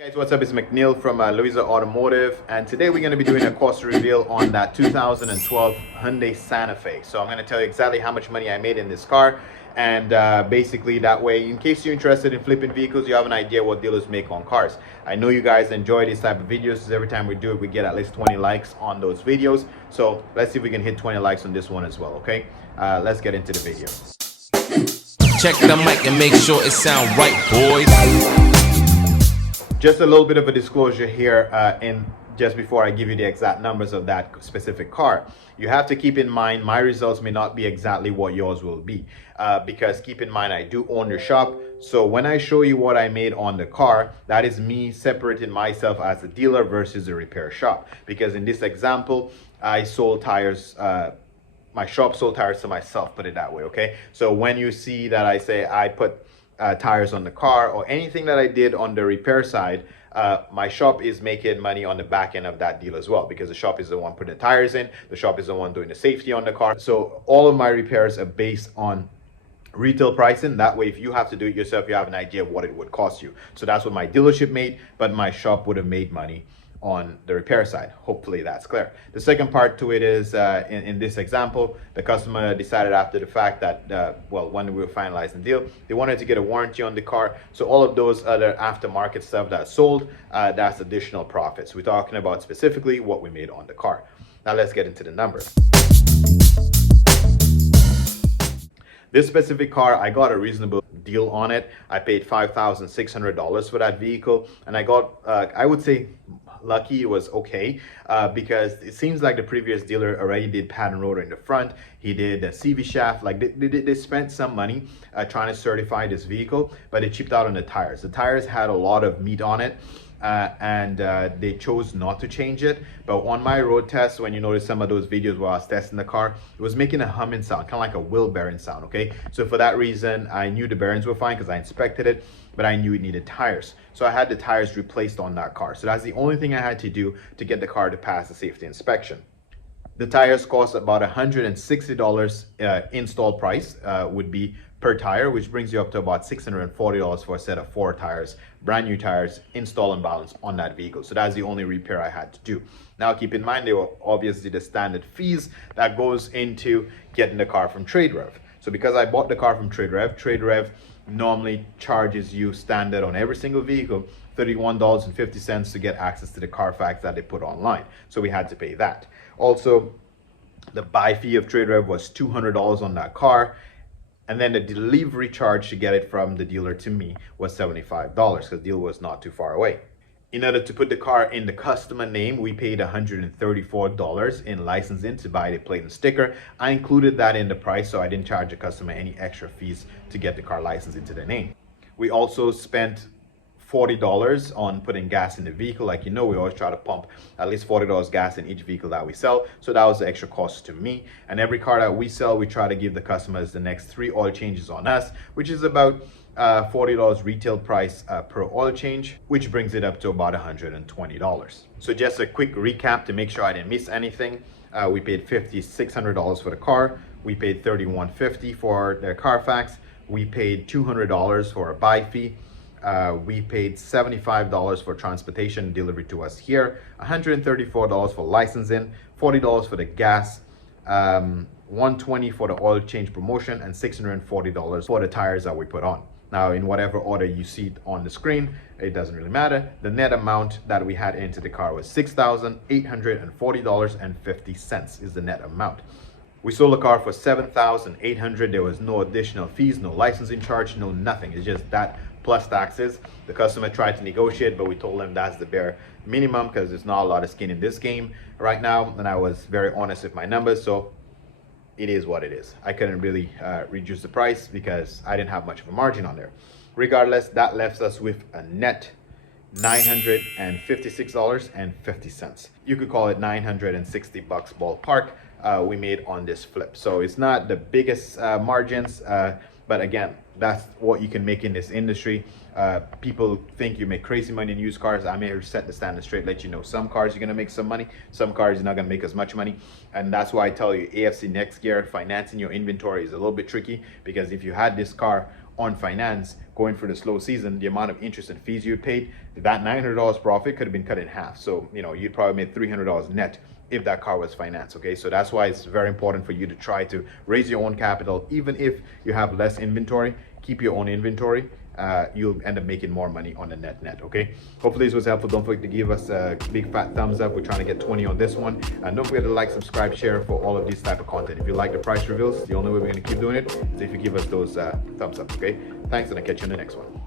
Hey guys, what's up? It's McNeil from Louisa Automotive, and today we're going to be doing a cost reveal on that 2012 Hyundai Santa Fe. So I'm going to tell you exactly how much money I made in this car, and basically that way, in case you're interested in flipping vehicles, you have an idea what dealers make on cars. I know you guys enjoy these type of videos, because every time we do it, we get at least 20 likes on those videos. So let's see if we can hit 20 likes on this one as well, okay? Let's get into the video. Check the mic and make sure it sound right, boys. Just a little bit of a disclosure here just before I give you the exact numbers of that specific car. You have to keep in mind my results may not be exactly what yours will be, because keep in mind I do own the shop. So when I show you what I made on the car, that is me separating myself as a dealer versus a repair shop. Because in this example, I sold tires, my shop sold tires to myself, put it that way, okay? So when you see that I say I put tires on the car or anything that I did on the repair side, my shop is making money on the back end of that deal as well, because the shop is the one putting the tires in, the shop is the one doing the safety on the car. So all of my repairs are based on retail pricing. That way, if you have to do it yourself, you have an idea of what it would cost you. So that's what my dealership made, but my shop would have made money on the repair side. Hopefully that's clear. The second part to it is in this example, the customer decided after the fact that well, when we were finalizing the deal, they wanted to get a warranty on the car. So all of those other aftermarket stuff that sold, that's additional profits. We're talking about specifically what we made on the car. Now let's get into the numbers. This specific car, I got a reasonable deal on it. I paid $5,600 for that vehicle, and I got, I would say, lucky. It was okay, because it seems like the previous dealer already did pad and rotor in the front. He did a CV shaft. Like they spent some money trying to certify this vehicle, but they chipped out on the tires. The tires had a lot of meat on it. And they chose not to change it. But on my road test, when you notice some of those videos where I was testing the car, it was making a humming sound, kind of like a wheel bearing sound, okay? So for that reason, I knew the bearings were fine because I inspected it, but I knew it needed tires. So I had the tires replaced on that car. So that's the only thing I had to do to get the car to pass the safety inspection. The tires cost about $160 install price would be per tire, which brings you up to about $640 for a set of 4 tires, brand new tires, install and balance on that vehicle. So that's the only repair I had to do. Now keep in mind, there were obviously the standard fees that goes into getting the car from TradeRev. So because I bought the car from TradeRev normally charges you standard on every single vehicle $31.50 to get access to the Carfax that they put online. So we had to pay that. Also, the buy fee of TradeRev was $200 on that car. And then the delivery charge to get it from the dealer to me was $75 because the deal was not too far away. In order to put the car in the customer name, we paid $134 in licensing to buy the plate and sticker. I included that in the price, so I didn't charge the customer any extra fees to get the car licensed into their name. We also spent $40 on putting gas in the vehicle. Like you know, we always try to pump at least $40 gas in each vehicle that we sell. So that was the extra cost to me. And every car that we sell, we try to give the customers the next 3 oil changes on us, which is about $40 retail price per oil change, which brings it up to about $120. So just a quick recap to make sure I didn't miss anything. We paid $5,600 for the car. We paid $31.50 for their Carfax. We paid $200 for a buy fee. We paid $75 for transportation delivery to us here, $134 for licensing, $40 for the gas, $120 for the oil change promotion, and $640 for the tires that we put on. Now, in whatever order you see it on the screen, it doesn't really matter. The net amount that we had into the car was $6,840.50 is the net amount. We sold the car for $7,800. There was no additional fees, no licensing charge, no nothing. It's just that plus taxes. The customer tried to negotiate, but we told them that's the bare minimum because there's not a lot of skin in this game right now. And I was very honest with my numbers, so it is what it is. I couldn't really reduce the price because I didn't have much of a margin on there. Regardless, that left us with a net $956.50. You could call it 960 bucks ballpark we made on this flip. So it's not the biggest margins, but again, that's what you can make in this industry. People think you make crazy money in used cars. I'm here to set the standard straight, let you know some cars you're gonna make some money, some cars you're not gonna make as much money. And that's why I tell you AFC next year, financing your inventory is a little bit tricky, because if you had this car on finance going through the slow season, the amount of interest and fees you paid, that $900 profit could have been cut in half. So, you know, you'd probably made $300 net if that car was financed. Okay, so that's why it's very important for you to try to raise your own capital. Even if you have less inventory, keep your own inventory. You'll end up making more money on the net. Okay, hopefully this was helpful. Don't forget to give us a big fat thumbs up. We're trying to get 20 on this one, and don't forget to like, subscribe, share for all of these type of content. If you like the price reveals, the only way we're going to keep doing it is if you give us those thumbs up. Okay, thanks, and I'll catch you in the next one.